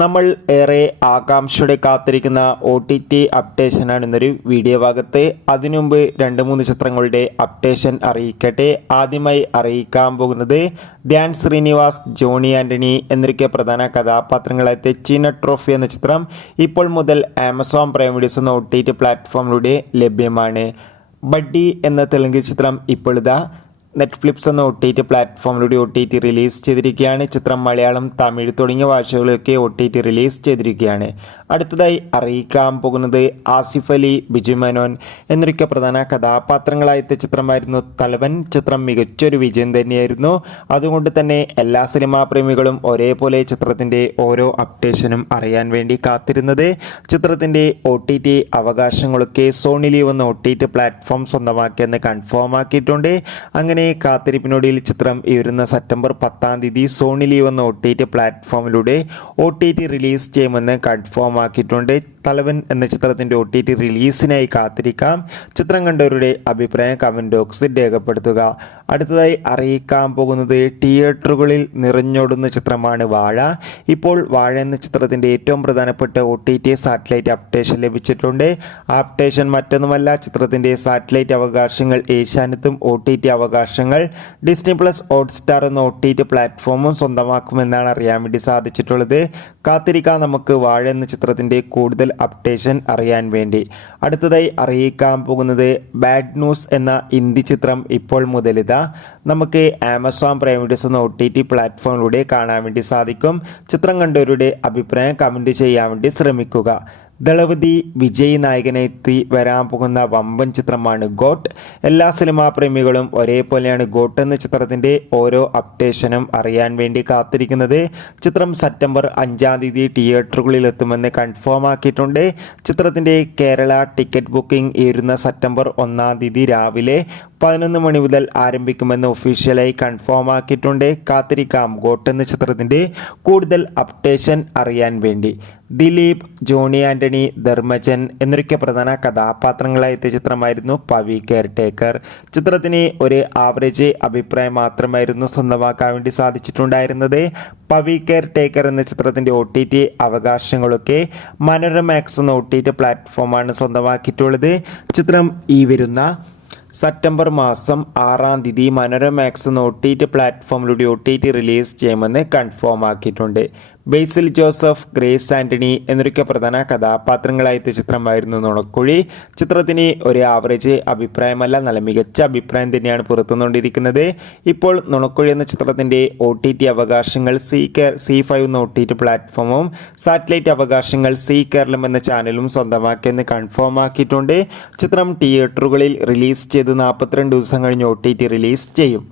നമ്മൾ ഏറെ ആകാംക്ഷയോടെ കാത്തിരിക്കുന്ന OTT അപ്ഡേഷനാണ് ഇന്നൊരു വീഡിയോ ഭാഗത്ത്. അതിനുമുമ്പ് 2-3 ചിത്രങ്ങളുടെ അപ്ഡേഷൻ അറിയിക്കട്ടെ. ആദ്യമായി അറിയിക്കാൻ പോകുന്നത് ധ്യാൻ ശ്രീനിവാസ്, ജോണി ആൻ്റണി എന്നൊക്കെ പ്രധാന കഥാപാത്രങ്ങളായ ചീന ട്രോഫി എന്ന ചിത്രം ഇപ്പോൾ മുതൽ ആമസോൺ പ്രൈം വീഡിയോസ് എന്ന OTT പ്ലാറ്റ്ഫോമിലൂടെ ലഭ്യമാണ്. ബഡ്ഡി എന്ന തെലുങ്ക് ചിത്രം ഇപ്പോൾ നെറ്റ്ഫ്ലിക്സ് എന്ന OTT പ്ലാറ്റ്ഫോമിലൂടെ OTT റിലീസ് ചെയ്തിരിക്കുകയാണ്. ചിത്രം മലയാളം, തമിഴ് തുടങ്ങിയ ഭാഷകളിലൊക്കെ OTT റിലീസ് ചെയ്തിരിക്കുകയാണ്. അടുത്തതായി അറിയിക്കാൻ പോകുന്നത് ആസിഫ് അലി, ബിജു മേനോൻ എന്നൊക്കെ പ്രധാന കഥാപാത്രങ്ങളായ ചിത്രമായിരുന്നു തലവൻ. ചിത്രം മികച്ചൊരു വിജയം തന്നെയായിരുന്നു. അതുകൊണ്ട് തന്നെ എല്ലാ സിനിമാ പ്രേമികളും ഒരേപോലെ ചിത്രത്തിൻ്റെ ഓരോ അപ്ഡേഷനും അറിയാൻ വേണ്ടി കാത്തിരുന്നത്. ചിത്രത്തിൻ്റെ OTT അവകാശങ്ങളൊക്കെ സോണി ലീവ് എന്ന OTT പ്ലാറ്റ്ഫോം സ്വന്തമാക്കിയെന്ന് കൺഫേം ആക്കിയിട്ടുണ്ട്. അങ്ങനെ കാത്തിരിപ്പിനൊടുവിൽ ചിത്രം ഈ വരുന്ന സെപ്റ്റംബർ 10 സോണി ലീവ് എന്ന OTT പ്ലാറ്റ്ഫോമിലൂടെ OTT റിലീസ് ചെയ്യുമെന്ന് കൺഫേം ആക്കിയിട്ടുണ്ട്. തലവൻ എന്ന ചിത്രത്തിൻ്റെ OTT റിലീസിനായി കാത്തിരിക്കാം. ചിത്രം കണ്ടവരുടെ അഭിപ്രായം കമൻറ്റ് ബോക്സിൽ രേഖപ്പെടുത്തുക. അടുത്തതായി അറിയിക്കാൻ പോകുന്നത് തിയേറ്ററുകളിൽ നിറഞ്ഞോടുന്ന ചിത്രമാണ് വാഴ. ഇപ്പോൾ വാഴ എന്ന ചിത്രത്തിൻ്റെ ഏറ്റവും പ്രധാനപ്പെട്ട OTT സാറ്റലൈറ്റ് അപ്ഡേഷൻ ലഭിച്ചിട്ടുണ്ട്. ആ അപ്ഡേഷൻ മറ്റൊന്നുമല്ല, ചിത്രത്തിൻ്റെ സാറ്റലൈറ്റ് അവകാശങ്ങൾ ഏഷ്യാനെറ്റും OTT അവകാശങ്ങൾ ഡിസ്നി പ്ലസ് ഹോട്ട്സ്റ്റാർ എന്ന OTT പ്ലാറ്റ്ഫോമും സ്വന്തമാക്കുമെന്നാണ് അറിയാൻ വേണ്ടി സാധിച്ചിട്ടുള്ളത്. കാത്തിരിക്കാം നമുക്ക് വാഴ എന്ന ചിത്രത്തിൻ്റെ കൂടുതൽ അപ്ഡേഷൻ അറിയാൻ വേണ്ടി. അടുത്തതായി അറിയിക്കാൻ പോകുന്നത് ബാഡ് ന്യൂസ് എന്ന ഹിന്ദി ചിത്രം ഇപ്പോൾ മുതൽ നമുക്ക് ആമസോൺ പ്രൈം വീഡിയോസ് എന്ന OTT പ്ലാറ്റ്ഫോമിലൂടെ കാണാൻ വേണ്ടി സാധിക്കും. ചിത്രം കണ്ടവരുടെ അഭിപ്രായം കമൻറ്റ് ചെയ്യാൻ വേണ്ടി ശ്രമിക്കുക. ദളപതി വിജയ് നായകനെത്തി വരാൻ പോകുന്ന വമ്പൻ ചിത്രമാണ് ഗോട്ട്. എല്ലാ സിനിമാ പ്രേമികളും ഒരേപോലെയാണ് ഗോട്ട് എന്ന ചിത്രത്തിൻ്റെ ഓരോ അപ്ഡേഷനും അറിയാൻ വേണ്ടി കാത്തിരിക്കുന്നത്. ചിത്രം സെപ്റ്റംബർ 5 തിയേറ്ററുകളിൽ എത്തുമെന്ന് കൺഫേം ആക്കിയിട്ടുണ്ട്. ചിത്രത്തിൻ്റെ കേരള ടിക്കറ്റ് ബുക്കിംഗ് ഈ വരുന്ന സെപ്റ്റംബർ 1 രാവിലെ 11 മണി മുതൽ ആരംഭിക്കുമെന്ന് ഒഫീഷ്യലായി കൺഫേം ആക്കിയിട്ടുണ്ട്. കാത്തിരിക്കാം ഗോട്ട് എന്ന ചിത്രത്തിൻ്റെ കൂടുതൽ അപ്ഡേഷൻ അറിയാൻ വേണ്ടി. ദിലീപ്, ജോണി ആൻ്റണി, ധർമ്മജൻ എന്നൊക്കെ പ്രധാന കഥാപാത്രങ്ങളായ ചിത്രമായിരുന്നു പവി കെയർ ടേക്കർ. ചിത്രത്തിന് ഒരു ആവറേജ് അഭിപ്രായം മാത്രമായിരുന്നു സ്വന്തമാക്കാൻ വേണ്ടി സാധിച്ചിട്ടുണ്ടായിരുന്നത്. പവി കെയർ ടേക്കർ എന്ന ചിത്രത്തിൻ്റെ OTT അവകാശങ്ങളൊക്കെ മനോരമാക്സ് എന്ന OTT പ്ലാറ്റ്ഫോമാണ് സ്വന്തമാക്കിയിട്ടുള്ളത്. ചിത്രം ഈ വരുന്ന സെപ്റ്റംബർ 6 മനോരമാക്സ് എന്ന OTT പ്ലാറ്റ്ഫോമിലൂടെ OTT റിലീസ് ചെയ്യുമെന്ന് കൺഫേം ആക്കിയിട്ടുണ്ട്. ബേസിൽ ജോസഫ്, ഗ്രേസ് ആൻ്റണി എന്നൊക്കെ പ്രധാന കഥാപാത്രങ്ങളായ ചിത്രമായിരുന്നു നുണക്കുഴി. ചിത്രത്തിന് ഒരു ആവറേജ് അഭിപ്രായമല്ല, നല്ല മികച്ച അഭിപ്രായം തന്നെയാണ് പുറത്തുനിന്നുകൊണ്ടിരിക്കുന്നത്. ഇപ്പോൾ നുണക്കുഴി എന്ന ചിത്രത്തിൻ്റെ OTT അവകാശങ്ങൾ C5 എന്ന OTT പ്ലാറ്റ്ഫോമും സാറ്റലൈറ്റ് അവകാശങ്ങൾ സി കേരളം എന്ന ചാനലും സ്വന്തമാക്കിയെന്ന് കൺഫേം ആക്കിയിട്ടുണ്ട്. ചിത്രം തിയേറ്ററുകളിൽ റിലീസ് ചെയ്ത് 42 ദിവസം കഴിഞ്ഞ് OTT റിലീസ് ചെയ്യും.